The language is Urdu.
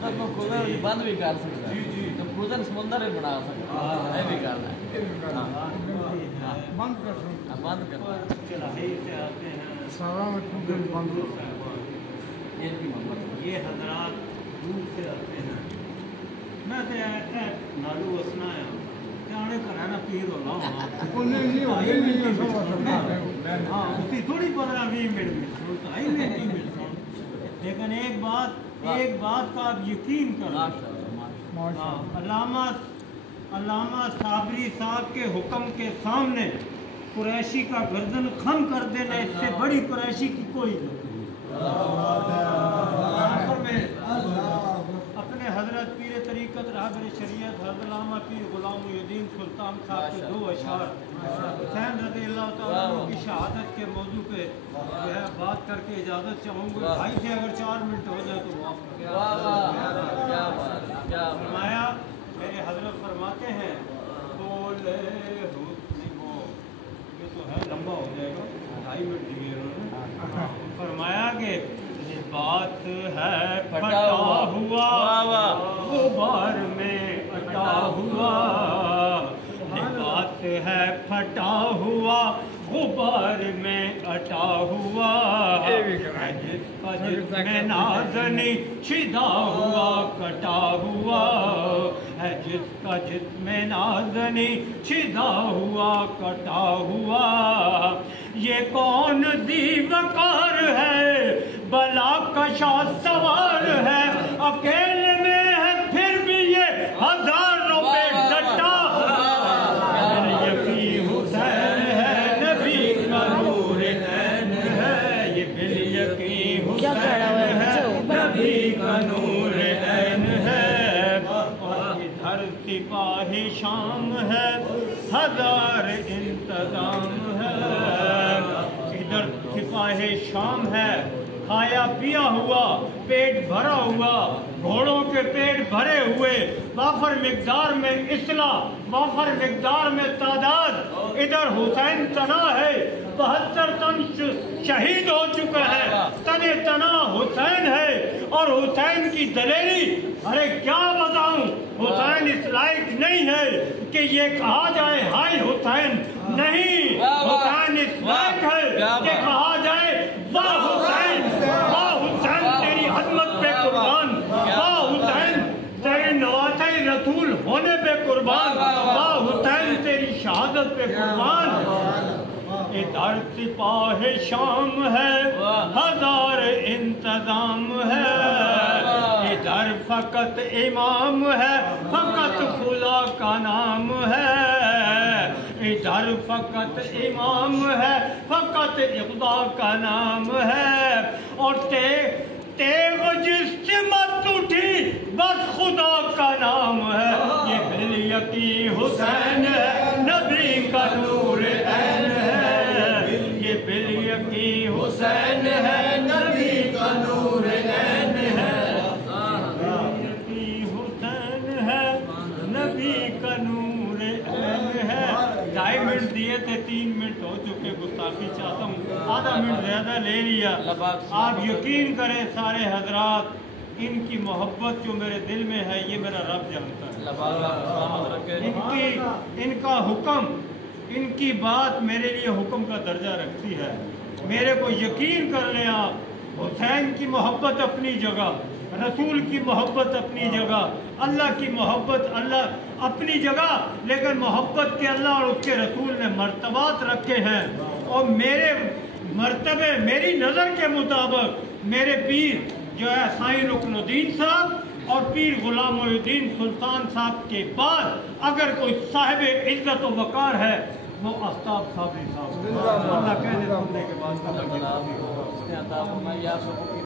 سمندر کو کھولنا بند بھی کر سکتا ہے تو کھودن سمندر ہی بنا سکتا ہے یہ بھی کرنا ہے بند کر سکتا بند کرنا چڑھائی سے آتے ہیں سارا میں بند یہ کی محبت یہ حضرات دور سے آتے ہیں میں تو نالو وسنا ہے جانے کا رہنا پیر ہونا ہاں اسی تھوڑی 15-20 منٹ میں ڈھائی منٹ نہیں ملتا لیکن ایک بات کا آپ یقین کرو علامہ صابری صاحب کے حکم کے سامنے قریشی کا گردن خم کر دینا اس سے بڑی قریشی کی کوئی اپنے حضرت پیر طریقت رہبر شریعت حضرت علامہ پیر غلام محی الدین سلطان صاحب کے 2 اشعار حسین رضی اللہ تعالیٰ عنہ کی شہادت کے موضوع پہ جو ہے بات کر کے اجازت چاہوں گا بھائی سے اگر 4 منٹ ہو جائے تو فرمایا میرے حضرت فرماتے ہیں بولے یہ تو ہے لمبا ہو جائے گا 2.5 منٹ دیے انہوں نے فرمایا کہ بات ہے پھٹا ہوا غبار میں اٹا ہوا بات ہے پھٹا ہوا غبار میں اٹا ہوا جس کا جس میں نازنی چھدا ہوا کٹا ہوا ہے جس کا جس میں نازنی چھدا ہوا کٹا ہوا یہ کون دیوکار ہے بلا کشا سوار ہے اکیلے میں ہے پھر بھی یہ 1000 روپے ڈٹا یقین حسین ہے نبی کا نور عین ہے یہ بال یقین حسین ہے نبی کا نور عین ہے اور ادھر سپاہ شام ہے 1000 انتظام ہے ادھر سپاہ شام ہے کھایا پیا ہوا پیٹ بھرا ہوا گھوڑوں کے پیٹ بھرے ہوئے وافر مقدار میں اصلاح وافر مقدار میں تعداد ادھر حسین تنا ہے 72 تن شہید ہو چکا ہے تنے تنا حسین ہے اور حسین کی دلیری ارے کیا بتاؤں حسین اس لائق نہیں ہے کہ یہ کہا جائے ہائے حسین نہیں حسین اس لائق ہے کہ کہا جائے واہ حسین تیری عظمت پہ قربان واہ حسین تیرے نواسے رسول ہونے پہ قربان واہ حسین تیری شہادت پہ قربان ادھر سپاہ شام ہے 1000 انتظام ہے ادھر فقط امام ہے فقط خدا کا نام ہے ادھر فقط امام ہے فقط خدا کا نام ہے اور تیغ جس سے مت اٹھی بس خدا کا نام ہے یہ بال یقین حسین ہے نبی کا نور عین ہے یہ بال یقین حسین ہے نبی کا نور عین ہے یقین حسین ہے نبی کا نور عین ہے 2.5 منٹ دیے تھے 3 منٹ ہو چکے گستاخی چاہتا ہوں آدھا منٹ زیادہ لے لیا آپ یقین کریں سارے حضرات ان کی محبت جو میرے دل میں ہے یہ میرا رب جانتا ہے ان کا حکم ان کی بات میرے لیے حکم کا درجہ رکھتی ہے میرے کو یقین کر لیں آپ حسین کی محبت اپنی جگہ رسول کی محبت اپنی جگہ اللہ کی محبت اللہ اپنی جگہ لیکن محبت کے اللہ اور اس کے رسول نے مرتبات رکھے ہیں اور میرے مرتبے میری نظر کے مطابق میرے پیر جو ہے سائیں رکن الدین صاحب اور پیر غلام محی الدین سلطان صاحب کے بعد اگر کوئی صاحب عزت و وقار ہے وہ آفتاب صابری صاحب اللہ کہنے سننے کے بعد